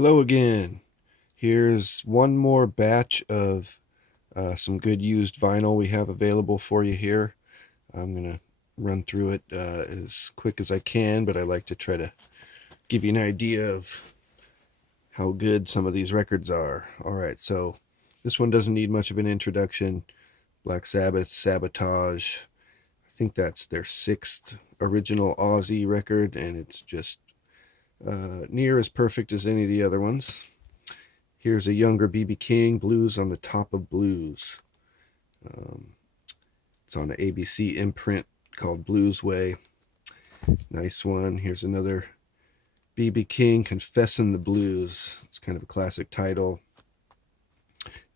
Hello again. Here's one more batch of some good used vinyl we have available for you here. I'm going to run through it as quick as I can, but I like to try to give you an idea of how good some of these records are. All right, so this one doesn't need much of an introduction. Black Sabbath, Sabotage. I think that's their sixth original Aussie record, and it's just near as perfect as any of the other ones. Here's a younger B.B. King, Blues on the Top of Blues. Um, it's on an ABC imprint called Blues Way. Nice one. Here's another B.B. King, Confessing the Blues. It's kind of a classic title.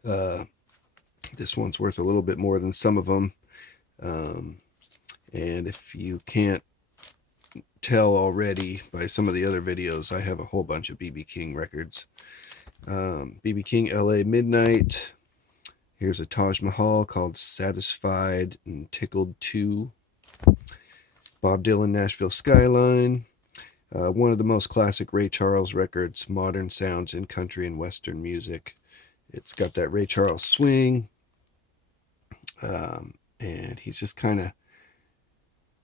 Uh, this one's worth a little bit more than some of them. And if you can't tell already by some of the other videos, I have a whole bunch of B.B. King records. B.B. King, L.A. Midnight. Here's a Taj Mahal called Satisfied and Tickled 2. Bob Dylan, Nashville Skyline. One of the most classic Ray Charles records, modern sounds in country and western music. It's got that Ray Charles swing, and he's just kind of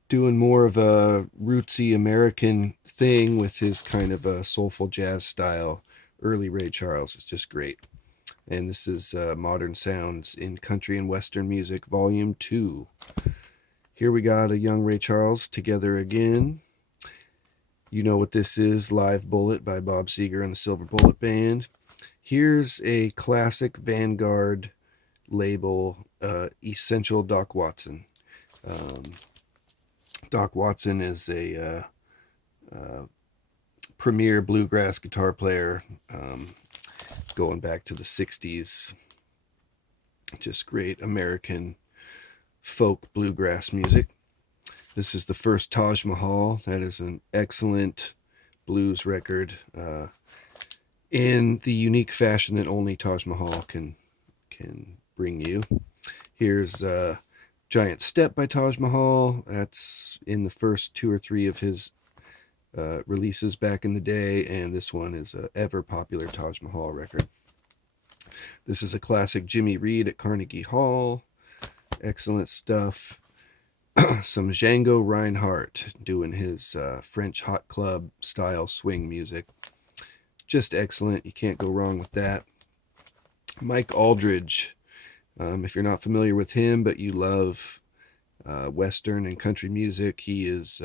doing more of a rootsy American thing with his kind of a soulful jazz style. Early Ray Charles is just great. And this is Modern Sounds in Country and Western Music, Volume 2. Here we got a young Ray Charles, Together Again. You know what this is, Live Bullet by Bob Seger and the Silver Bullet Band. Here's a classic Vanguard label, Essential Doc Watson. Doc Watson is a premier bluegrass guitar player, going back to the 60s. Just great American folk bluegrass music. This is the first Taj Mahal. That is an excellent blues record in the unique fashion that only Taj Mahal can bring you. Here's Giant Step by Taj Mahal. That's in the first two or three of his releases back in the day, and this one is a ever popular Taj Mahal record. This is a classic Jimmy Reed at Carnegie Hall. Excellent stuff. Some Django Reinhardt doing his French hot club style swing music. Just excellent. You can't go wrong with that. Mike Aldridge. If you're not familiar with him, but you love Western and country music, he is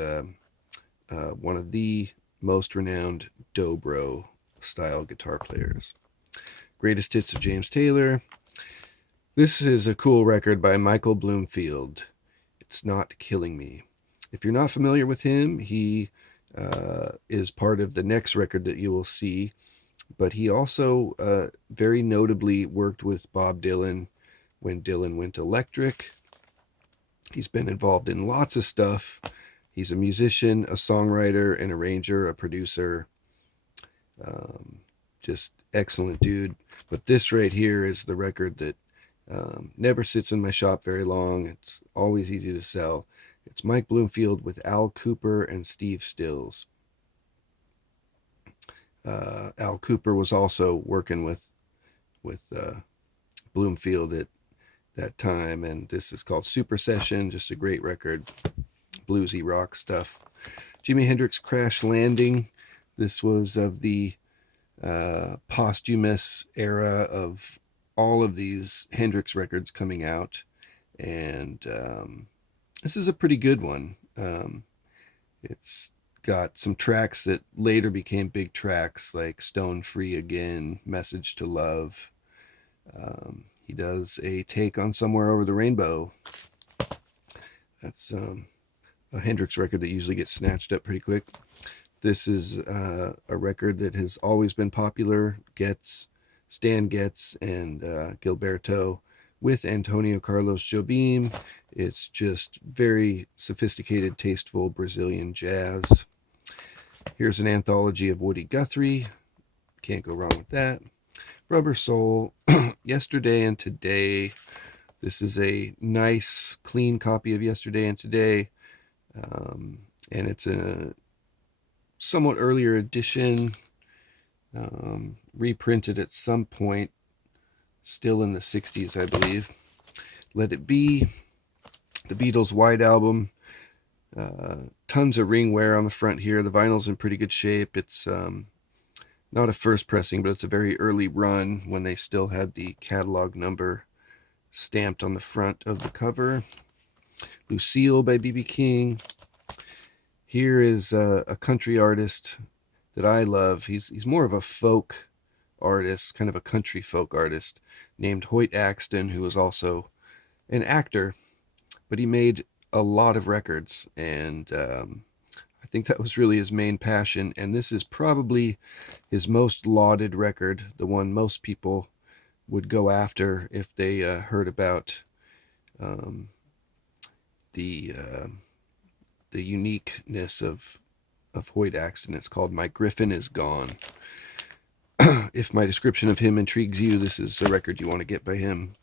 one of the most renowned dobro style guitar players. Greatest Hits of James Taylor. This is a cool record by Michael Bloomfield. It's Not Killing Me. If you're not familiar with him, he is part of the next record that you will see, but he also very notably worked with Bob Dylan when Dylan went electric. He's been involved in lots of stuff. He's a musician, a songwriter, an arranger, a producer. Just excellent dude. But this right here is the record that never sits in my shop very long. It's always easy to sell. It's Mike Bloomfield with Al Kooper and Steve Stills. Al Kooper was also working with Bloomfield at that time, and this is called Super Session. Just a great record, bluesy rock stuff. Jimi Hendrix, Crash Landing. This was of the posthumous era of all of these Hendrix records coming out, and this is a pretty good one. It's got some tracks that later became big tracks, like Stone Free Again, Message to Love. He does a take on Somewhere Over the Rainbow. That's a Hendrix record that usually gets snatched up pretty quick. This is a record that has always been popular. Stan Getz and Gilberto with Antonio Carlos Jobim. It's just very sophisticated, tasteful Brazilian jazz. Here's an anthology of Woody Guthrie. Can't go wrong with that. Rubber Soul, Yesterday and Today. This is a nice, clean copy of Yesterday and Today. And it's a somewhat earlier edition. reprinted at some point, still in the 60s, I believe. Let It Be, the Beatles' White Album. Tons of ring wear on the front here. The vinyl's in pretty good shape. It's not a first pressing, but it's a very early run when they still had the catalog number stamped on the front of the cover. Lucille by B.B. King. Here is a country artist that I love. He's more of a folk artist, kind of a country folk artist, named Hoyt Axton, who was also an actor, but he made a lot of records, and I think that was really his main passion, and this is probably his most lauded record, the one most people would go after if they heard about the uniqueness of Hoyt Axton. It's called My Griffin Is Gone. If my description of him intrigues you, this is a record you want to get by him,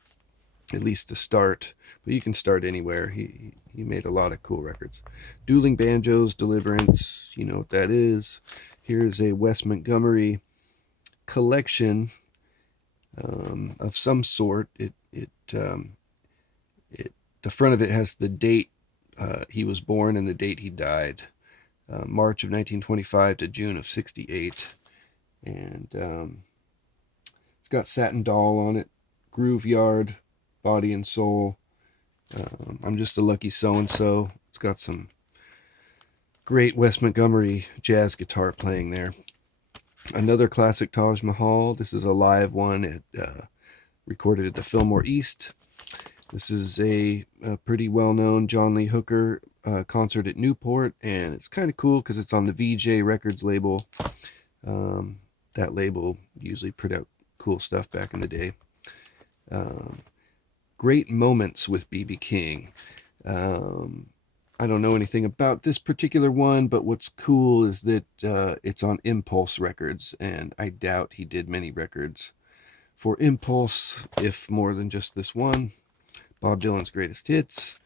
at least to start. But you can start anywhere. He made a lot of cool records. Dueling Banjos, Deliverance, you know what that is. Here's a Wes Montgomery collection of some sort. The front of it has the date he was born and the date he died. March of 1925 to June of 68. And it's got Satin Doll on it, Groove Yard, Body and Soul, I'm Just a Lucky So-and-so. It's got some great Wes Montgomery jazz guitar playing there. Another classic Taj Mahal. This is a live one recorded at the Fillmore East. This is a pretty well-known John Lee Hooker concert at Newport, and it's kind of cool because it's on the VJ Records label. That label usually put out cool stuff back in the day. Great Moments with B.B. King. I don't know anything about this particular one, but what's cool is that it's on Impulse Records, and I doubt he did many records for Impulse, if more than just this one. Bob Dylan's Greatest Hits.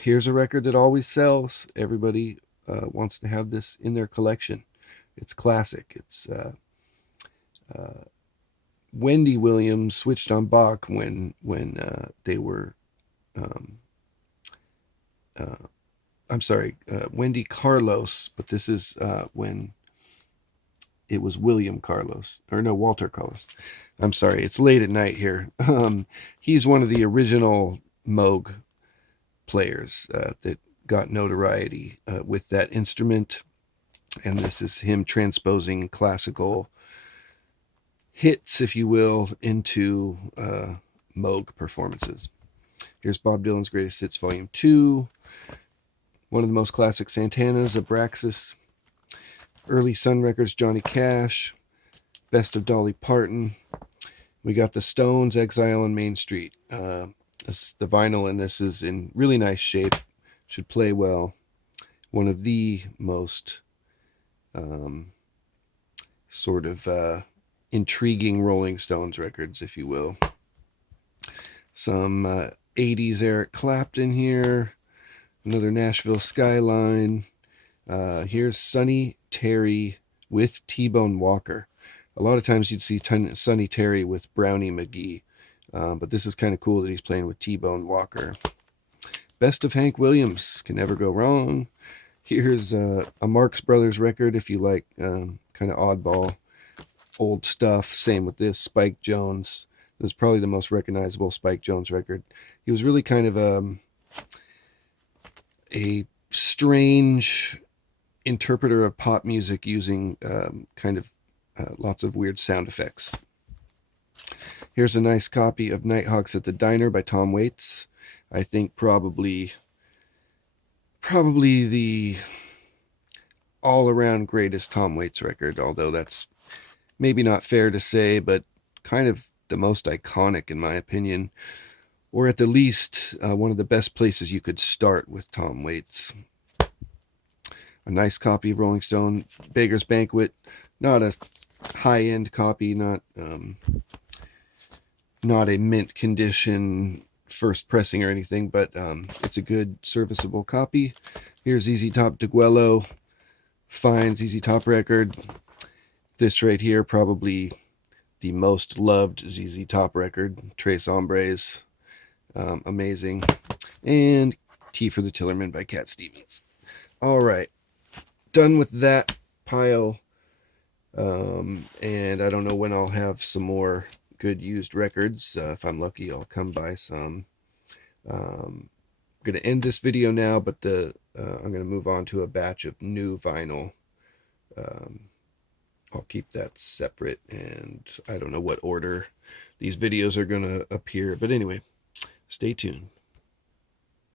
Here's a record that always sells. Everybody wants to have this in their collection. It's classic. It's Wendy Williams switched on Bach when they were Wendy Carlos, but this is when it was William Carlos, or no, Walter Carlos. I'm sorry, it's late at night here. He's one of the original Moog players that got notoriety with that instrument, and this is him transposing classical hits, if you will, into Moog performances. Here's Bob Dylan's Greatest Hits Volume 2. One of the most classic Santanas, Abraxas. Early Sun Records, Johnny Cash. Best of Dolly Parton. We got the Stones, Exile on Main Street. The vinyl in this is in really nice shape. Should play well. One of the most intriguing Rolling Stones records, if you will. Some 80s Eric Clapton here. Another Nashville Skyline. Here's Sonny Terry with T-Bone Walker. A lot of times you'd see Sonny Terry with Brownie McGee, but this is kind of cool that he's playing with T-Bone Walker. Best of Hank Williams, can never go wrong. Here's a Marx Brothers record if you like kind of oddball old stuff. Same with this, Spike Jones. This is probably the most recognizable Spike Jones record. He was really kind of a strange interpreter of pop music using lots of weird sound effects. Here's a nice copy of Nighthawks at the Diner by Tom Waits. I think probably the all-around greatest Tom Waits record, although that's maybe not fair to say, but kind of the most iconic in my opinion, or at the least one of the best places you could start with Tom Waits. A nice copy of Rolling Stone, Beggar's Banquet, not a high-end copy, not a mint condition first pressing or anything, but it's a good serviceable copy. Here's ZZ Top Degüello, fine ZZ Top record. This right here, probably the most loved ZZ Top record, Tres Hombres, amazing. And Tea for the Tillerman by Cat Stevens. All right, done with that pile. And I don't know when I'll have some more good used records. If I'm lucky, I'll come by some. I'm going to end this video now, but I'm going to move on to a batch of new vinyl. I'll keep that separate, and I don't know what order these videos are going to appear. But anyway, stay tuned.